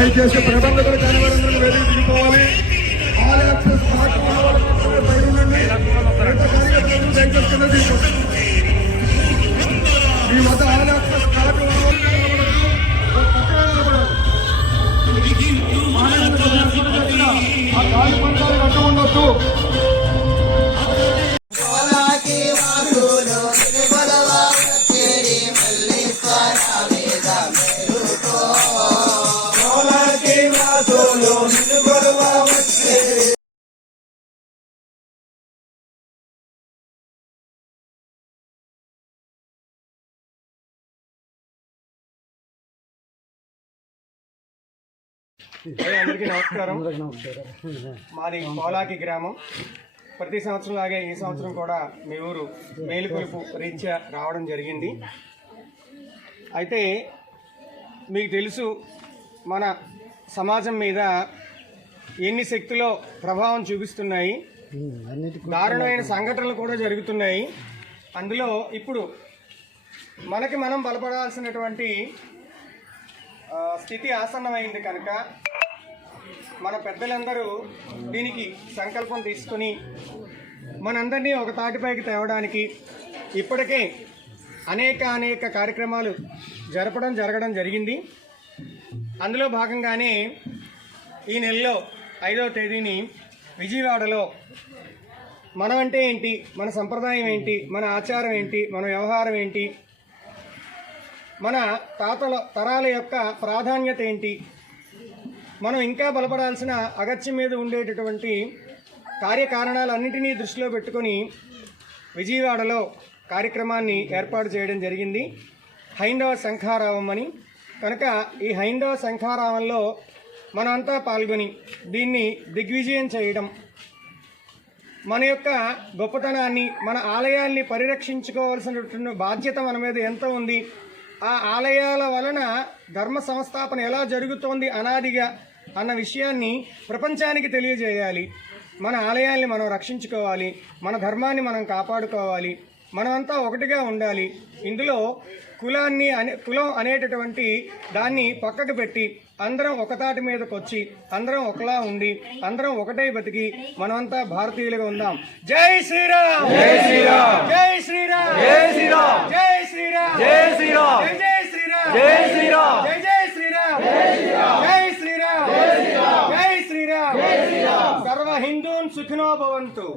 దయచేసి ప్రజలు కూడా జనవరి నుండి వెళ్ళి దిగిపోవాలి అందరికీ నమస్కారం. మాది పోలాకి గ్రామం. ప్రతి సంవత్సరం లాగే ఈ సంవత్సరం కూడా మీ ఊరు మేలుకొలుపు రీత్యా రావడం జరిగింది. అయితే మీకు తెలుసు మన సమాజం మీద ఎన్ని శక్తులో ప్రభావం చూపిస్తున్నాయి? దారుణమైన సంఘటనలు కూడా జరుగుతున్నాయి. అందులో ఇప్పుడు మనకి మనం బలపడాల్సినటువంటి స్థితి ఆసన్నమైంది కనుక మన పెద్దలందరూ దీనికి సంకల్పం తీసుకుని మనందరినీ ఒక తాటిపైకి తేవడానికి ఇప్పటికే అనేక అనేక కార్యక్రమాలు జరపడం జరగడం జరిగింది. అందులో భాగంగానే ఈ నెలలో ఐదవ తేదీని విజయవాడలో మనం అంటే ఏంటి? మన సంప్రదాయం ఏంటి? మన ఆచారం ఏంటి? మన వ్యవహారం ఏంటి? మన తాతల తరాల యొక్క ప్రాధాన్యత ఏంటి? మనం ఇంకా బలపడాల్సిన అగత్యం మీద ఉండేటటువంటి కార్యకారణాలన్నింటినీ దృష్టిలో పెట్టుకొని విజయవాడలో కార్యక్రమాన్ని ఏర్పాటు చేయడం జరిగింది. హైందవ శంఖారావం అని కనుక ఈ హైందవ శంఖారావంలో మనమంతా పాల్గొని దీన్ని దిగ్విజయం చేయడం మన యొక్క గొప్పతనాన్ని మన ఆలయాల్ని పరిరక్షించుకోవాల్సినటువంటి బాధ్యత మన మీద ఎంత ఉంది ఆ ఆలయాల వలన ధర్మ సంస్థాపన ఎలా జరుగుతోంది అనాదిగా అన్న విషయాన్ని ప్రపంచానికి తెలియజేయాలి. మన ఆలయాల్ని మనం రక్షించుకోవాలి మన ధర్మాన్ని మనం కాపాడుకోవాలి మనమంతా ఒకటిగా ఉండాలి. ఇందులో కులాన్ని అనే కులం అనేటటువంటి దాన్ని పక్కకు పెట్టి అందరం ఒకతాటి మీదకి వచ్చి అందరం ఒకలా ఉండి అందరం ఒకటే బతికి మనమంతా భారతీయులుగా ఉందాం జై శ్రీరామ్ జై శ్రీరామ్ జై శ్రీరామ్ జై శ్రీరామ్ జై శ్రీరామ్ జై శ్రీరామ్ జై శ్రీరామ్ జై శ్రీరామ్ జై జై శ్రీరామ్ జై శ్రీరామ్ జై శ్రీరామ్ జై శ్రీరామ్ జై శ్రీరామ్ జై శ్రీరామ్ సర్వ హిందూన్ సుఖినో భవంతు